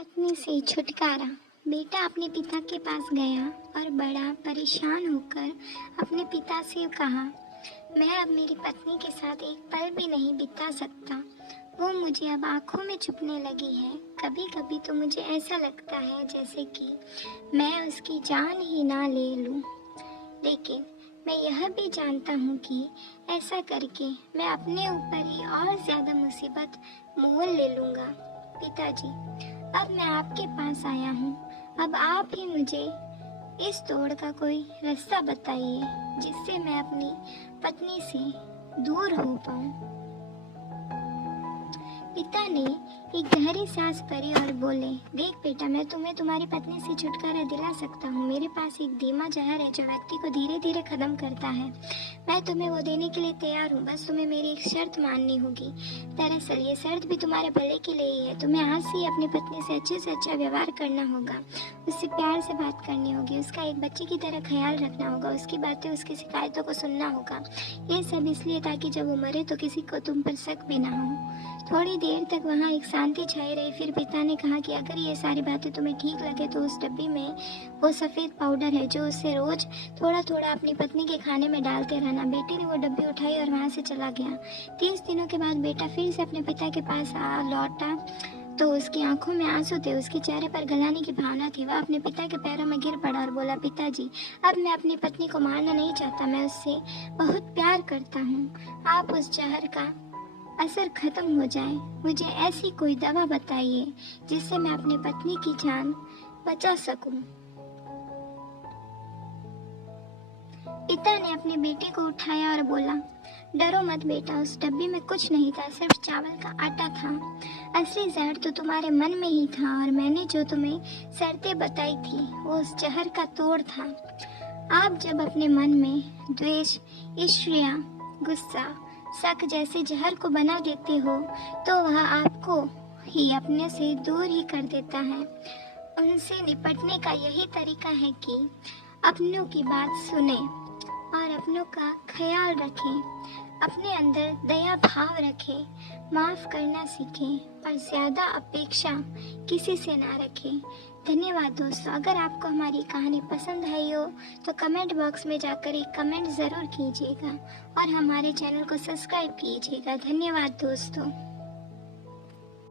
पत्नी से छुटकारा। बेटा अपने पिता के पास गया और बड़ा परेशान होकर अपने पिता से कहा, मैं अब मेरी पत्नी के साथ एक पल भी नहीं बिता सकता। वो मुझे अब आंखों में छुपने लगी है। कभी कभी तो मुझे ऐसा लगता है जैसे कि मैं उसकी जान ही ना ले लूं। लेकिन मैं यह भी जानता हूँ कि ऐसा करके मैं अपने ऊपर ही और ज़्यादा मुसीबत मोल ले लूँगा। पिताजी, अब मैं आपके पास आया हूँ। अब आप ही मुझे इस तोड़ का कोई रास्ता बताइए जिससे मैं अपनी पत्नी से दूर हो पाऊँ। पिता ने एक गहरी सांस भरी और बोले, देख बेटा, मैं तुम्हें तुम्हारी पत्नी से छुटकारा दिला सकता हूँ। मेरे पास एक धीमा जहर है जो व्यक्ति को धीरे धीरे खत्म करता है। मैं तुम्हें वो देने के लिए तैयार हूँ, बस तुम्हें मेरी एक शर्त माननी होगी। दरअसल ये शर्त भी तुम्हारे भले के लिए ही है। तुम्हें आज से ही अपनी पत्नी से अच्छा व्यवहार करना होगा, उससे प्यार से बात करनी होगी, उसका एक बच्चे की तरह ख्याल रखना होगा, उसकी बातें, उसकी शिकायतों को सुनना होगा। ये सब इसलिए ताकि जब वो मरे तो किसी को तुम पर शक भी ना हो। थोड़ी देर तक वहाँ एक शांति छाई रही। फिर पिता ने कहा कि अगर ये सारी बातें तुम्हें ठीक लगे तो उस डब्बी में वो सफ़ेद पाउडर है जो उससे रोज थोड़ा थोड़ा अपनी पत्नी के खाने में डालते रहना। बेटे ने वो डब्बी उठाई और वहाँ से चला गया। 30 दिनों के बाद बेटा फिर से अपने पिता के पास लौटा तो उसकी आंखों में आंसू थे, उसके चेहरे पर गलाने की भावना थी। वह अपने पिता के पैरों में गिर पड़ा और बोला, पिताजी, अब मैं अपनी पत्नी को मारना नहीं चाहता। मैं उससे बहुत प्यार करता हूँ। आप उस जहर का असर खत्म हो जाए। मुझे ऐसी कोई दवा बताइए जिससे मैं अपनी पत्नी की जान बचा सकूं। पिता ने अपने बेटे को उठाया और बोला, डरो मत बेटा, उस डब्बी में कुछ नहीं था, सिर्फ चावल का आटा था। असली जहर तो तुम्हारे मन में ही था और मैंने जो तुम्हें शर्तें बताई थी वो उस जहर का तोड़ था। आप जब अपने मन में द्वेष, ईर्ष्या, गुस्सा, शक जैसे जहर को बना देते हो तो वह आपको ही अपने से दूर ही कर देता है। उनसे निपटने का यही तरीका है कि अपनों की बात सुने और अपनों का ख्याल रखें, अपने अंदर दया भाव रखें, माफ करना सीखें और ज़्यादा अपेक्षा किसी से ना रखें। धन्यवाद दोस्तों। अगर आपको हमारी कहानी पसंद आई हो तो कमेंट बॉक्स में जाकर एक कमेंट ज़रूर कीजिएगा और हमारे चैनल को सब्सक्राइब कीजिएगा। धन्यवाद दोस्तों।